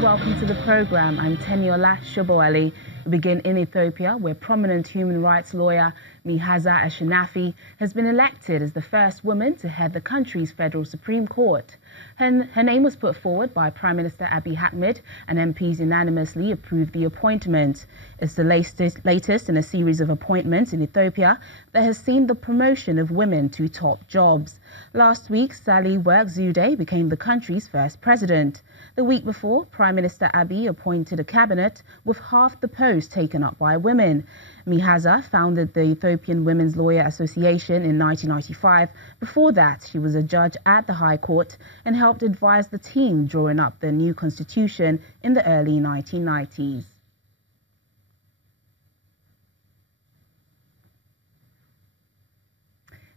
and welcome to the program. I'm Teniola Shoboali. We begin in Ethiopia, where prominent human rights lawyer Mihaza Ashinafi has been elected as the first woman to head the country's federal Supreme Court. Her name was put forward by Prime Minister Abiy Ahmed, and MPs unanimously approved the appointment. It's the latest in a series of appointments in Ethiopia that has seen the promotion of women to top jobs. Last week, Sahle-Work Zewde became the country's first president. The week before, Prime Minister Abiy appointed a cabinet with half the posts taken up by women. Mihaza founded the Ethiopian Women's Lawyer Association in 1995. Before that, she was a judge at the High Court and helped advise the team drawing up the new constitution in the early 1990s.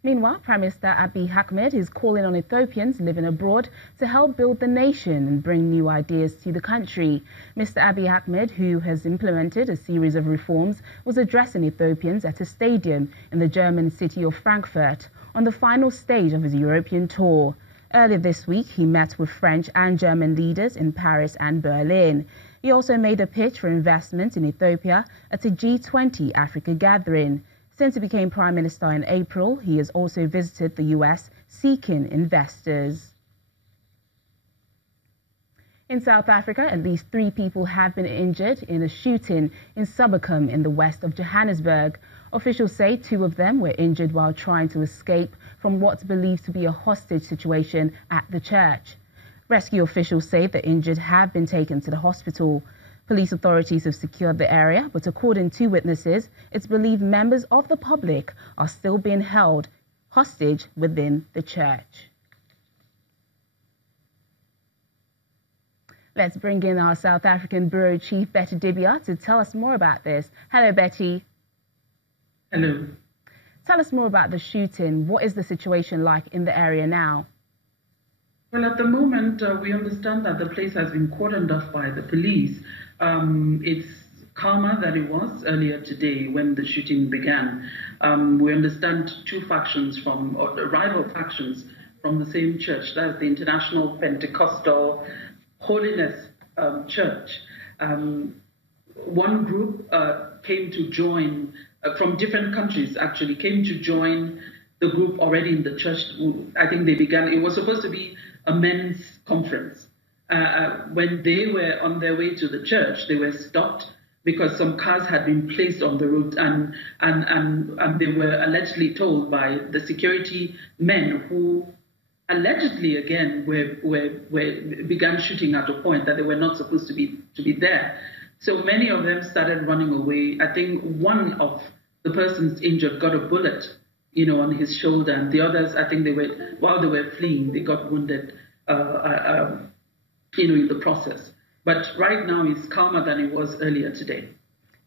Meanwhile, Prime Minister Abiy Ahmed is calling on Ethiopians living abroad to help build the nation and bring new ideas to the country. Mr. Abiy Ahmed, who has implemented a series of reforms, was addressing Ethiopians at a stadium in the German city of Frankfurt on the final stage of his European tour. Earlier this week, he met with French and German leaders in Paris and Berlin. He also made a pitch for investment in Ethiopia at a G20 Africa gathering. Since he became Prime Minister in April, he has also visited the US seeking investors. In South Africa, at least 3 people have been injured in a shooting in Suburcum in the west of Johannesburg. Officials say 2 of them were injured while trying to escape from what's believed to be a hostage situation at the church. Rescue officials say the injured have been taken to the hospital. Police authorities have secured the area, but according to witnesses, it's believed members of the public are still being held hostage within the church. Let's bring in our South African Bureau Chief, Betty Dibia, to tell us more about this. Hello, Betty. Hello. Tell us more about the shooting. What is the situation like in the area now? Well, at the moment, we understand that the place has been cordoned off by the police. It's calmer than it was earlier today when the shooting began. We understand 2 factions rival factions from the same church, that's the International Pentecostal Holiness Church. One group came to join, from different countries actually, came to join the group already in the church. I think they began, it was supposed to be a men's conference. When they were on their way to the church, they were stopped because some cars had been placed on the road, and they were allegedly told by the security men who allegedly again began shooting at a point that they were not supposed to be there. So many of them started running away. I think one of the persons injured got a bullet, on his shoulder, and the others, I think while they were fleeing, they got wounded, in the process. But right now, it's calmer than it was earlier today.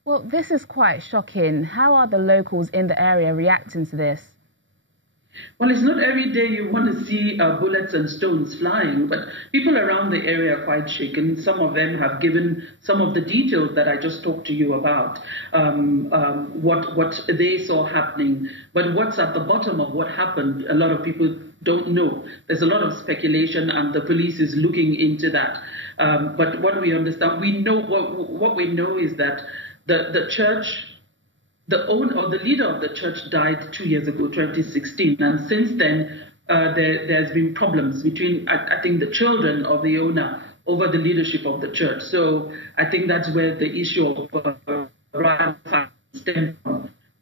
Well, this is quite shocking. How are the locals in the area reacting to this? Well, it's not every day you want to see bullets and stones flying, but people around the area are quite shaken. Some of them have given some of the details that I just talked to you about, what they saw happening. But what's at the bottom of what happened, a lot of people don't know. There's a lot of speculation, and the police is looking into that. But what we understand, we know what we know is that the church. The owner or the leader of the church died 2 years ago, 2016, and since then there's been problems between, I think, the children of the owner over the leadership of the church. So I think that's where the issue of rival stems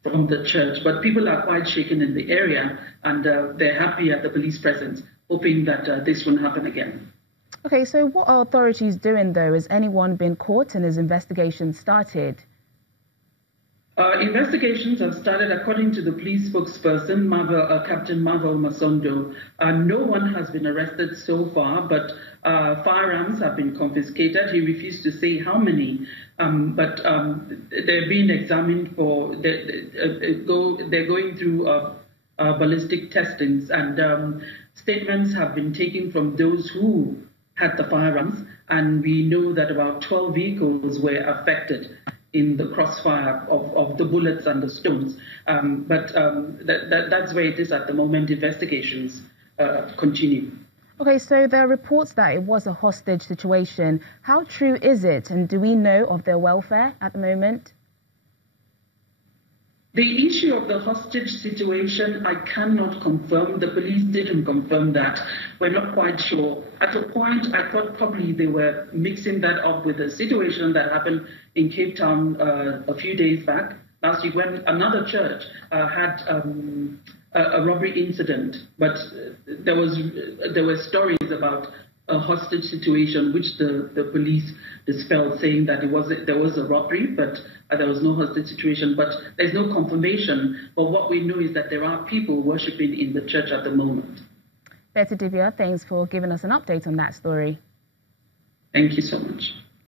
from the church. But people are quite shaken in the area, and they're happy at the police presence, hoping that this won't happen again. Okay, so what are authorities doing, though? Has anyone been caught and has investigation started? Investigations have started, according to the police spokesperson, Captain Marvel Masondo. No one has been arrested so far, but firearms have been confiscated. He refused to say how many, but they're being examined for. They're going through ballistic testings, and statements have been taken from those who had the firearms, and we know that about 12 vehicles were affected in the crossfire of the bullets and the stones. But that's where it is at the moment. Investigations continue. Okay, so there are reports that it was a hostage situation. How true is it, and do we know of their welfare at the moment? The issue of the hostage situation, I cannot confirm. The police didn't confirm that. We're not quite sure. At a point, I thought probably they were mixing that up with a situation that happened in Cape Town a few days back, last week, when another church had a robbery incident. But there were stories about a hostage situation, which the police dispelled, saying that there was a robbery, but there was no hostage situation. But there's no confirmation. But what we know is that there are people worshipping in the church at the moment. Betty Divya, thanks for giving us an update on that story. Thank you so much.